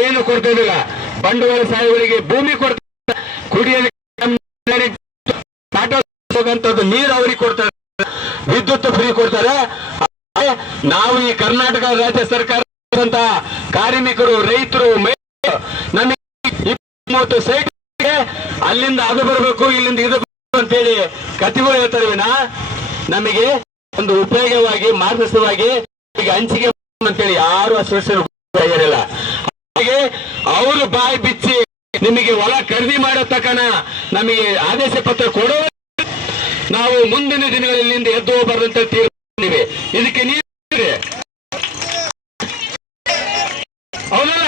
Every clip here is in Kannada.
ಏನು ಕೊಡ್ತಿರ್ಲಿಲ್ಲ ಬಂಡವಾಳ ಸಾಹಿಗಳಿಗೆ ಭೂಮಿ ಕೊಡ್ತಾರೆ. ಕುಡಿಯೋದಕ್ಕೆ ನೀರು ಅವ್ರಿಗೆ ಕೊಡ್ತಾರೆ. ವಿದ್ಯುತ್ ಫ್ರೀ ಕೊಡ್ತಾರೆ. ನಾವು ಈ ಕರ್ನಾಟಕ ರಾಜ್ಯ ಸರ್ಕಾರ ಕಾರ್ಮಿಕರು, ರೈತರು ನಮಗೆ ಇಪ್ಪತ್ತು ಸೈಟ್ ಅಲ್ಲಿಂದ ಅದು ಬರಬೇಕು, ಇಲ್ಲಿಂದ ಇದು ಅಂತ ಅಂತೇಳಿ ಕತಿಗಳು ಹೇಳ್ತಾರೆ ವಿನ. ನಮಗೆ ಒಂದು ಉಪಯೋಗವಾಗಿ ಮಾರ್ಗಸವಾಗಿ ಹಂಚಿಕೆ ಅಂತೇಳಿ ಯಾರು ಅಸೋಸಿಯೇಷನ್ ಹಾಗೆ ಅವರು ಬಾಯಿ ಬಿಚ್ಚಿ ನಿಮಗೆ ಹೊಲ ಖರೀದಿ ಮಾಡೋ ತಕನ ನಮಗೆ ಆದೇಶ ಪತ್ರ ಕೊಡೋ ನಾವು ಮುಂದಿನ ದಿನಗಳಲ್ಲಿ ಎದ್ದು ಹೋಗಬಾರ್ದಂತ ತೀರ್ಮಾನಿವೆ ಇದಕ್ಕೆ ನೀವು ಹೌದಲ್ಲ?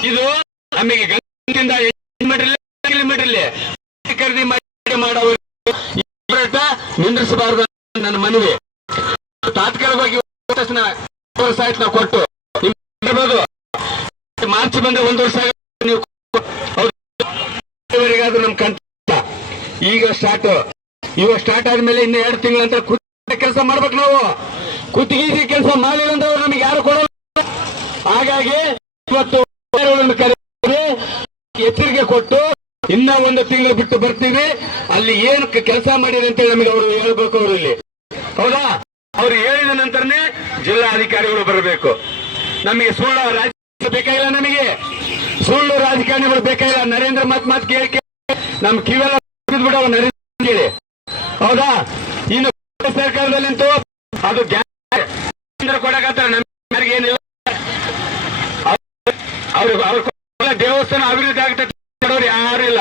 ಇದು ನಮಗೆ ಗಂಟಿಂದ ಕಿಲೋಮೀಟರ್ ಖರೀದಿ ಮಾಡಿ ಮಾಡೋರು ನಿಂದಿಸಬಾರದು ನನ್ನ ಮನವಿ. ತಾತ್ಕಾಲಿಕವಾಗಿ ತಕ್ಷಣ ನಾವು ಕೊಟ್ಟು. ಮಾರ್ಚ್ ಬಂದ್ರೆ ಒಂದು ವರ್ಷ ನೀವು ನಮ್ ಕಂತ ಈಗ ಸ್ಟಾರ್ಟ್ ಇವಾಗ ಸ್ಟಾರ್ಟ್ ಆದ್ಮೇಲೆ ಇನ್ನು ಎರಡು ತಿಂಗಳಂತ ಕೆಲಸ ಮಾಡ್ಬೇಕು ನಾವು. ಕುತ್ತಿಗೆ ಕೆಲಸ ಮಾಡಿಲ್ಲ ಅಂದ್ರೆ ನಮಗೆ ಯಾರು ಕೊಡಲ್ಲ. ಹಾಗಾಗಿ ಇವತ್ತು ಎಚ್ಚರಿಕೆ ಕೊಟ್ಟು ಇನ್ನ ಒಂದು ತಿಂಗಳು ಬಿಟ್ಟು ಬರ್ತೀವಿ. ಅಲ್ಲಿ ಏನು ಕೆಲಸ ಮಾಡಿದೆ ಅಂತೇಳಿ ನಮಗೆ ಅವರು ಹೇಳ್ಬೇಕು ಅವರು ಇಲ್ಲಿ. ಹೌದಾ? ಅವ್ರು ಹೇಳಿದ ನಂತರನೇ ಜಿಲ್ಲಾ ಅಧಿಕಾರಿಗಳು ಬರಬೇಕು. ನಮಗೆ ಸೋಳ ಬೇಕಾಗಿಲ್ಲ ನಮಗೆ? ಸುಳ್ಳು ರಾಜಕಾರಣಿಗಳು ಬೇಕಾಗಿಲ್ಲ ನರೇಂದ್ರ ಮತ್ ಮತ್ ಕೇಳಿ ನಮ್ ಕಿವೆಲ್ಲ ಬಿಡವ ನರೇಂದ್ರ ಹೌದಾ? ಇನ್ನು ಸರ್ಕಾರದಲ್ಲಿ ಅದು ಗ್ಯಾಸ್ ಕೊಡಕತ್ತಾರ ನಮ್ಗೆ ಏನಿಲ್ಲ. ಅವ್ರು ಅವ್ರ ದೇವಸ್ಥಾನ ಅಭಿವೃದ್ಧಿ ಆಗ್ತದೆ ಯಾರು ಇಲ್ಲ.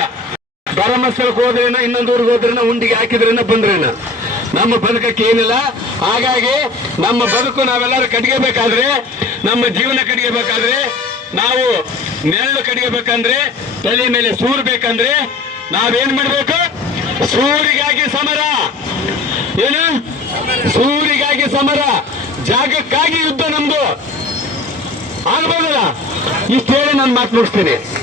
ಧರ್ಮಸ್ಥಳಕ್ಕೆ ಹೋದ್ರೇನ, ಇನ್ನೊಂದು ಊರಿಗೆ ಹೋದ್ರೇನ, ಉಂಡಿಗೆ ಹಾಕಿದ್ರೇನ, ಬಂದ್ರೇನ. ನಮ್ಮ ಬದುಕಕ್ಕೆ ಏನಿಲ್ಲ. ಹಾಗಾಗಿ ನಮ್ಮ ಬದುಕು ನಾವೆಲ್ಲರೂ ಕಟ್ಕೋಬೇಕಾದ್ರೆ ನಮ್ಮ ಜೀವನ ಕಡಿಯಬೇಕಾದ್ರೆ ನಾವು ನೆರಳು ಕಡಿಯಬೇಕಂದ್ರೆ ತಲೆ ಮೇಲೆ ಸೂರು ಬೇಕಂದ್ರೆ ನಾವೇನ್ ಮಾಡ್ಬೇಕು? ಸೂರಿಗಾಗಿ ಸಮರ. ಏನು? ಸೂರಿಗಾಗಿ ಸಮರ. ಜಾಗಕ್ಕಾಗಿ ಯುದ್ಧ ನಮ್ದು. ಆಗ್ಬೋದಲ್ಲ? ಇಷ್ಟು ನಾನು ಮಾತು ಮುಗಿಸ್ತೀನಿ.